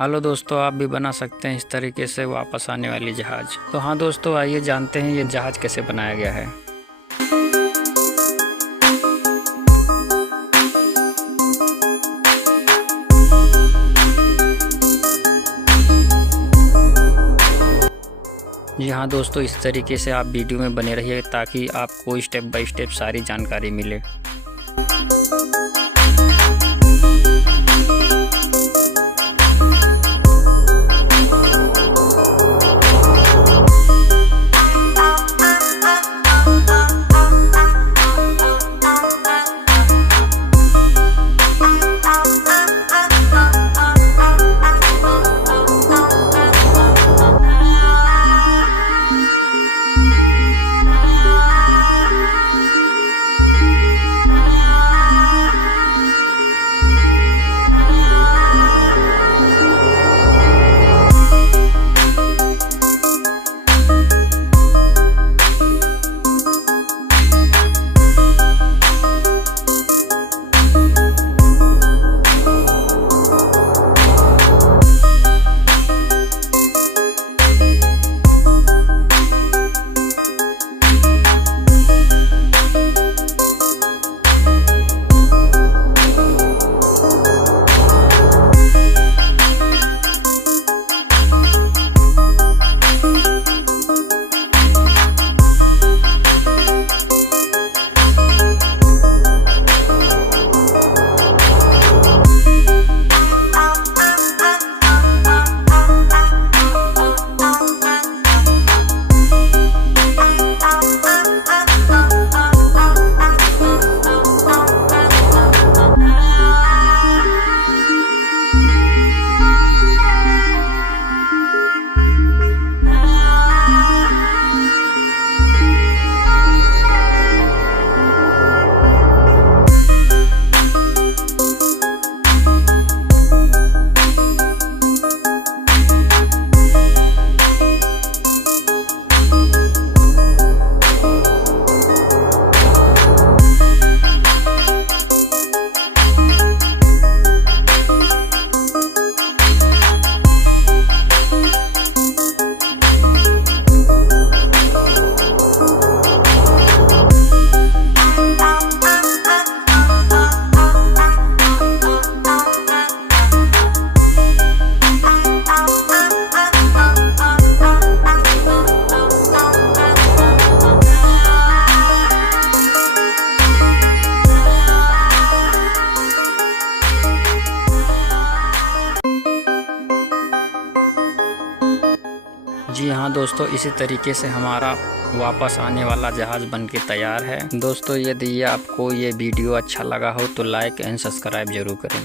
Hello दोस्तों, आप भी बना सकते हैं इस तरीके से वापस आने वाली जहाज। तो हाँ दोस्तों, आइए जानते हैं ये जहाज कैसे बनाया गया है। जी हाँ दोस्तों, इस तरीके से आप वीडियो में बने रहिए ताकि आपको स्टेप बाय स्टेप सारी जानकारी मिले। जी हाँ दोस्तों, इसी तरीके से हमारा वापस आने वाला जहाज़ बनके तैयार है। दोस्तों, यदि आपको ये वीडियो अच्छा लगा हो तो लाइक एंड सब्सक्राइब जरूर करें।